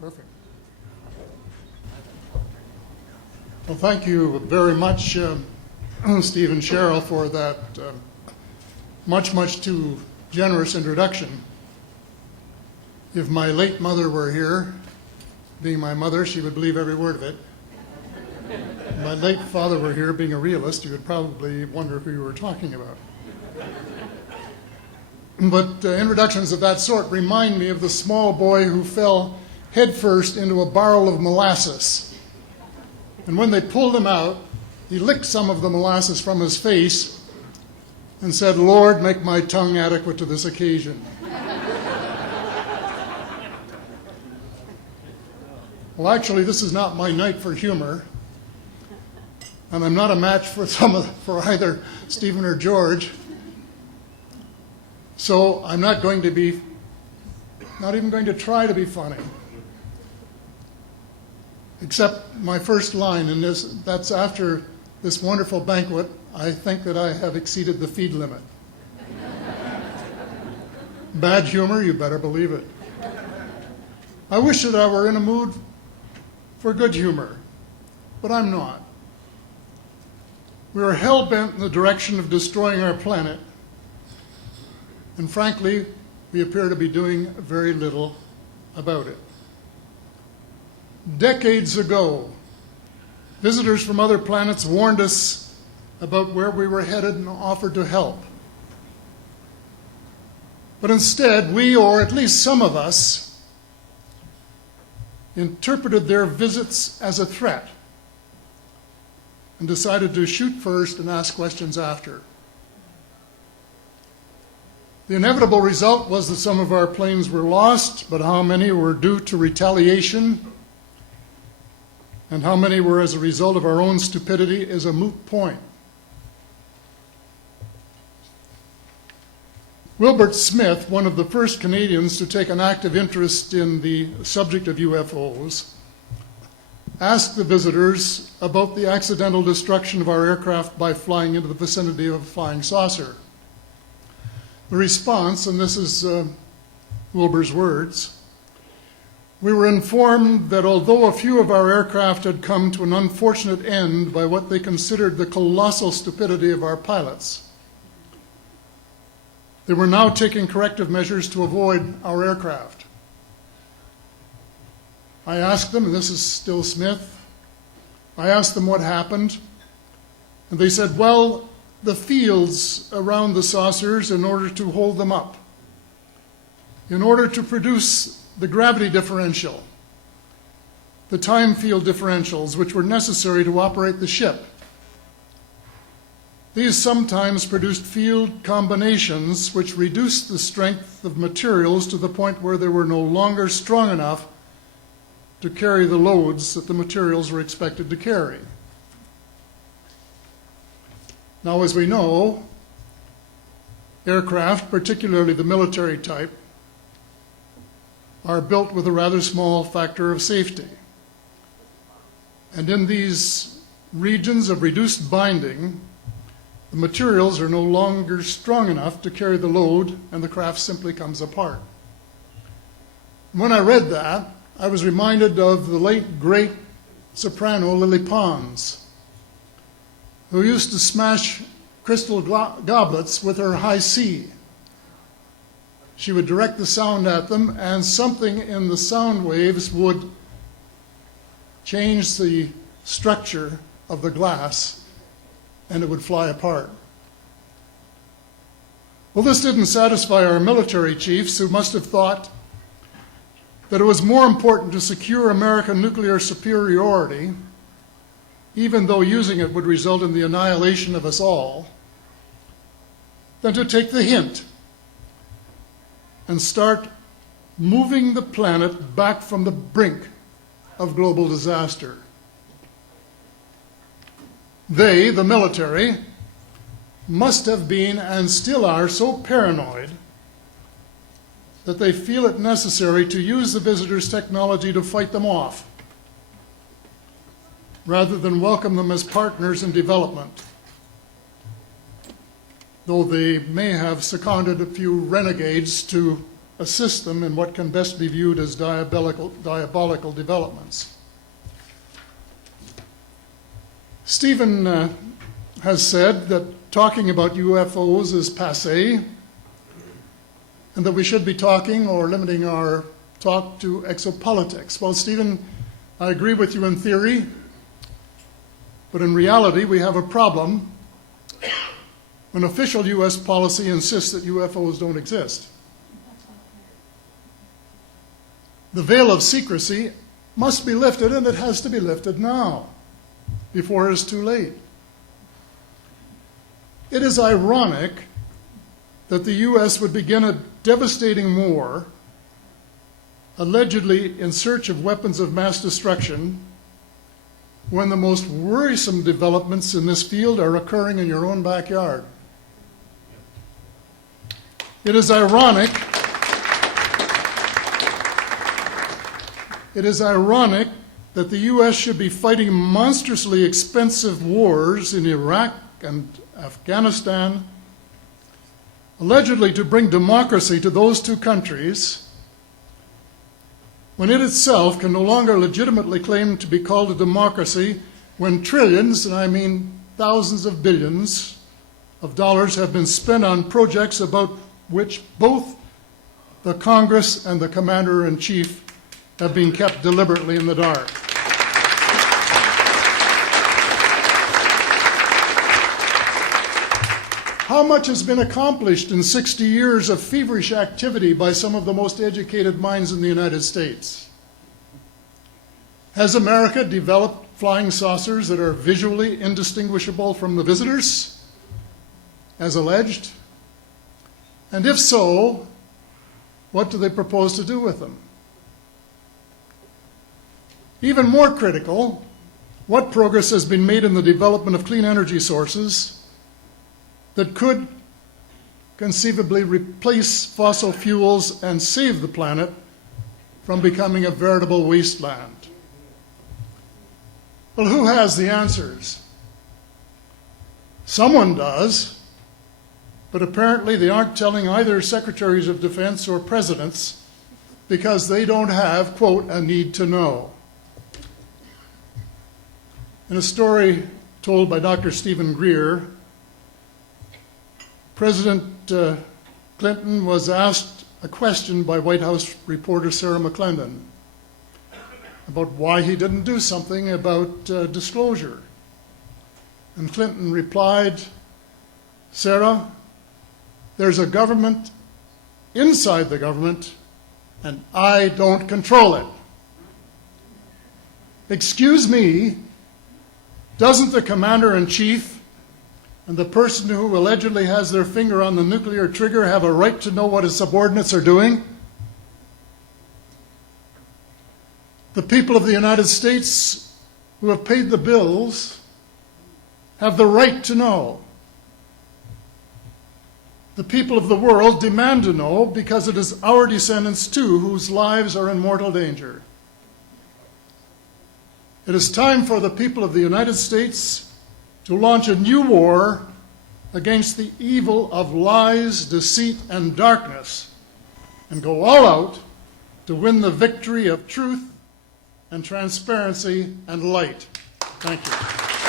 Perfect. Well, thank you very much, Steve and Cheryl, for that much too generous introduction. If my late mother were here, being my mother, she would believe every word of it. If my late father were here, being a realist, you would probably wonder who you were talking about. But introductions of that sort remind me of the small boy who fell headfirst into a barrel of molasses. And when they pulled him out, he licked some of the molasses from his face and said, "Lord, make my tongue adequate to this occasion." Well, actually, this is not my night for humor, and I'm not a match for either Stephen or George. So I'm not even going to try to be funny. Except my first line, and that's after this wonderful banquet, I think that I have exceeded the feed limit. Bad humor, you better believe it. I wish that I were in a mood for good humor, but I'm not. We are hell-bent in the direction of destroying our planet, and frankly, we appear to be doing very little about it. Decades ago, visitors from other planets warned us about where we were headed and offered to help. But instead, we, or at least some of us, interpreted their visits as a threat and decided to shoot first and ask questions after. The inevitable result was that some of our planes were lost, but how many were due to retaliation and how many were as a result of our own stupidity is a moot point. Wilbert Smith, one of the first Canadians to take an active interest in the subject of UFOs, asked the visitors about the accidental destruction of our aircraft by flying into the vicinity of a flying saucer. The response, and this is Wilbur's words, "We were informed that although a few of our aircraft had come to an unfortunate end by what they considered the colossal stupidity of our pilots, they were now taking corrective measures to avoid our aircraft. I asked them," and this is still Smith, "I asked them what happened, and they said, well, the fields around the saucers in order to hold them up, in order to produce the gravity differential, the time field differentials which were necessary to operate the ship. These sometimes produced field combinations which reduced the strength of materials to the point where they were no longer strong enough to carry the loads that the materials were expected to carry." Now, as we know, aircraft, particularly the military type, are built with a rather small factor of safety. And in these regions of reduced binding, the materials are no longer strong enough to carry the load, and the craft simply comes apart. When I read that, I was reminded of the late, great soprano Lily Pons, who used to smash crystal goblets with her high C. She would direct the sound at them, and something in the sound waves would change the structure of the glass, and it would fly apart. Well, this didn't satisfy our military chiefs, who must have thought that it was more important to secure American nuclear superiority, even though using it would result in the annihilation of us all, than to take the hint and start moving the planet back from the brink of global disaster. They, the military, must have been and still are so paranoid that they feel it necessary to use the visitors' technology to fight them off, rather than welcome them as partners in development, though they may have seconded a few renegades to assist them in what can best be viewed as diabolical developments. Stephen has said that talking about UFOs is passé, and that we should be talking or limiting our talk to exopolitics. Well, Stephen, I agree with you in theory, but in reality we have a problem when official U.S. policy insists that UFOs don't exist. The veil of secrecy must be lifted, and it has to be lifted now, before it is too late. It is ironic that the U.S. would begin a devastating war, allegedly in search of weapons of mass destruction, when the most worrisome developments in this field are occurring in your own backyard. It is ironic that the U.S. should be fighting monstrously expensive wars in Iraq and Afghanistan, allegedly to bring democracy to those two countries, when it itself can no longer legitimately claim to be called a democracy, when trillions, and I mean thousands of billions of dollars, have been spent on projects about which both the Congress and the Commander-in-Chief have been kept deliberately in the dark. How much has been accomplished in 60 years of feverish activity by some of the most educated minds in the United States? Has America developed flying saucers that are visually indistinguishable from the visitors, as alleged? And if so, what do they propose to do with them? Even more critical, what progress has been made in the development of clean energy sources that could conceivably replace fossil fuels and save the planet from becoming a veritable wasteland? Well, who has the answers? Someone does, but apparently they aren't telling either secretaries of defense or presidents because they don't have, quote, a need to know. In a story told by Dr. Stephen Greer, President Clinton was asked a question by White House reporter Sarah McClendon about why he didn't do something about disclosure. And Clinton replied, "Sarah, there's a government inside the government, and I don't control it." Excuse me, doesn't the Commander-in-Chief and the person who allegedly has their finger on the nuclear trigger have a right to know what his subordinates are doing? The people of the United States who have paid the bills have the right to know. The people of the world demand to know because it is our descendants too whose lives are in mortal danger. It is time for the people of the United States to launch a new war against the evil of lies, deceit, and darkness, and go all out to win the victory of truth and transparency and light. Thank you.